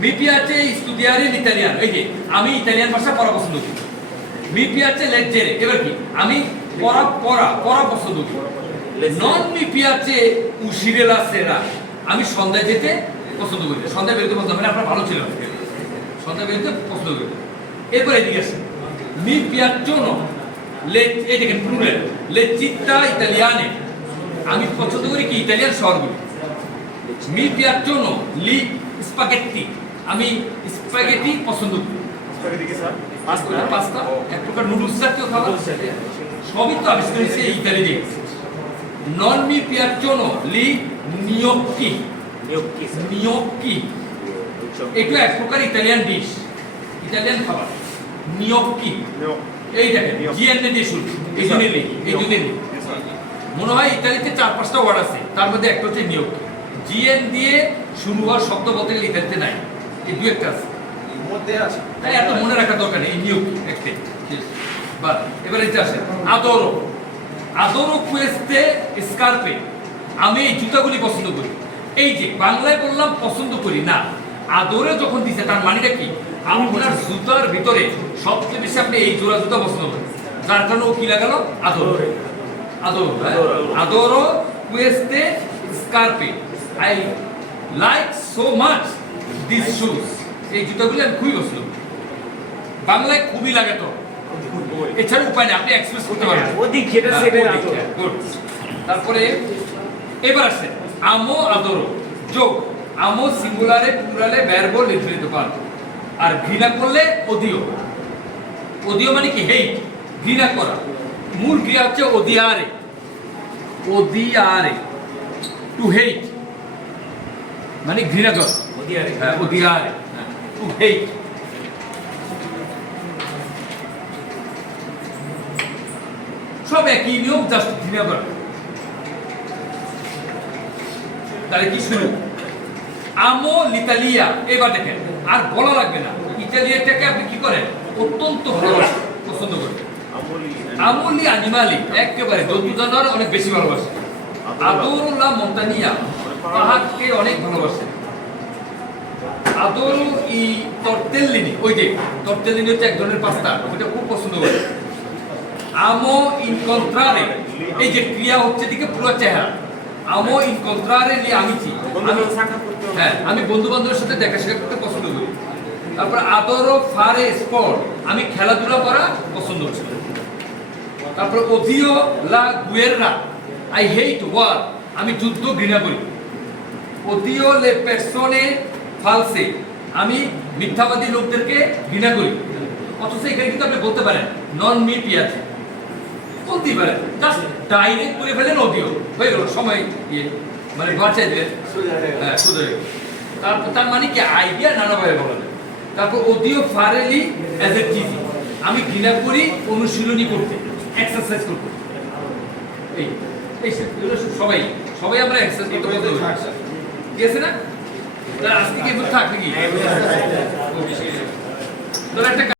Piace studiare l'italiano এই যে আমি ইতালিয়ান ভাষা পড়া পছন্দ করি। piace leggere এবার কি? আমি পড়া পড়া পড়া পছন্দ করি। নন মি পিয়াচে uscire la sera আমি সন্ধ্যায় যেতে পছন্দ করি। সন্ধ্যায় বেরোতে পছন্দ মানে আপনার ভালো ছিল সন্ধ্যায় বেরোতে পছন্দ করি। এরপর এদিকে আসেন মি পিয়াচোনো লে এই দেখেন প্লুরাল লে চিত্তা ইতালিয়ানে। আমি পছন্দ করি কি? ইতালিয়ান শহরগুলি। মি পিয়াচোনো লি স্পাগেত্তি। আমি স্পাগেটি পছন্দ করি। পাস্তা? এক প্রকার নুডলস জাতীয় খাবার। সবই তো আবিষ্কার হয়েছে এই ইতালি দিয়ে। নন মি পিয়াচোনো লি নিয়োক্কি নিয়োক্কি এটা এক প্রকার ইতালিয়ান ডিশ ইতালিয়ান খাবার। নিয়োক্কি এই দেখেন জিএনএ দিয়ে শুরু। এই জন্য নেই এই জন্য নেই। মনে হয় ইতালিতে চার পাঁচটা ওয়ার্ড আছে। তার মধ্যে একটা হচ্ছে নিয়োগ জিএন দিয়ে শুরু হওয়ার শব্দ বলতে গেলে ইতালিতে নাই। এই দু একটা আছে। তাই এত মনে রাখা দরকার নেই নিয়োগ একটাই। বা এবার এটা আসে আদরো। আদরো কুয়েস্তে স্কার্পে। আমি এই জুতাগুলি পছন্দ করি। এই যে বাংলায় বললাম পছন্দ করি না। আদরে যখন দিছে তার মানেটা কি? আপনার জুতার ভিতরে সবচেয়ে বেশি আপনি এই জোড়া জুতা পছন্দ করেন। যার কারণে ও কি লাগালো? আদর। আদর। আদরো কুয়েস্তে স্কার্পে। I like so much this shoes এই জুতাগুলি খুবই পছন্দ বাংলায় খুবই লাগে তো। এছাড়া উপায় নেই আপনি এক্সপ্রেস করতে পারবেন। অধিক যেটা হ্যাঁ, আদর। হ্যাঁ. তারপরে এবার আসে আমো আদরো। যোগ আমো সিঙ্গুলারে প্লুরালে ভার্বো নির্ধারিত পার আর ঘৃণা করলে অদিও অদিও মানে কি? হেইট ঘৃণা করা। মূল ক্রিয়া হচ্ছে অদিয়ারে অদিয়ারে টু হেইট মানে ঘৃণা করা হ্যাঁ টু সব একই নিয়ম জাস্ট ঘৃণা করা তাহলে কি শুরু আমো লিতালিয়া এবার দেখেন আর বলা লাগবে না। ইতালিয়াটাকে আপনি কি করেন? অত্যন্ত ভালোবাসেন পছন্দ করেন। আমলি আনিমালি একেবারে জন্তু জানোয়ার অনেক বেশি ভালোবাসে। আদরুল্লাহ মন্তানিয়া। পাহাড়কে অনেক আদরু ই তর্তেল্লিনি, ওই যে, তর্তেল্লিনি হচ্ছে এক ধরনের পাস্তা, ওইটা খুব পছন্দ করে। আমো এই যে ক্রিয়া হচ্ছে দিকে পুরো চেহারা। আমো লি হ্যাঁ আমি বন্ধু বান্ধবের সাথে দেখা শেখা করতে পছন্দ করি। তারপর আদরো ফারে স্পোর্ট আমি খেলাধুলা করা পছন্দ করি। তারপর ওভিও লা গুয়েররা আই হেট ওয়ার আমি যুদ্ধ ঘৃণা করি। ওদিও লে পেরসোনে ফালসে আমি মিথ্যাবাদী লোকদেরকে ঘৃণা করি। অথচ এখানে কিন্তু আপনি বলতে পারেন নন মি পিয়াছে বলতেই পারেন জাস্ট ডাইরেক্ট করে ফেলেন ওদিও হয়ে গেল সময় ইয়ে মানে বাঁচাই দিলেন। হ্যাঁ শুধু তারপর তার মানে কি? আইডিয়া নানাভাবে বলা যায়। তারপর ওদিও ফারেলি অ্যাজ এ টিভি আমি ঘৃণা করি অনুশীলনী করতে এক্সারসাইজ করতে। এই এই সবাই সবাই আমরা এক্সারসাইজ করতে আছে না? আজকে কি থাক নাকি? ধর একটা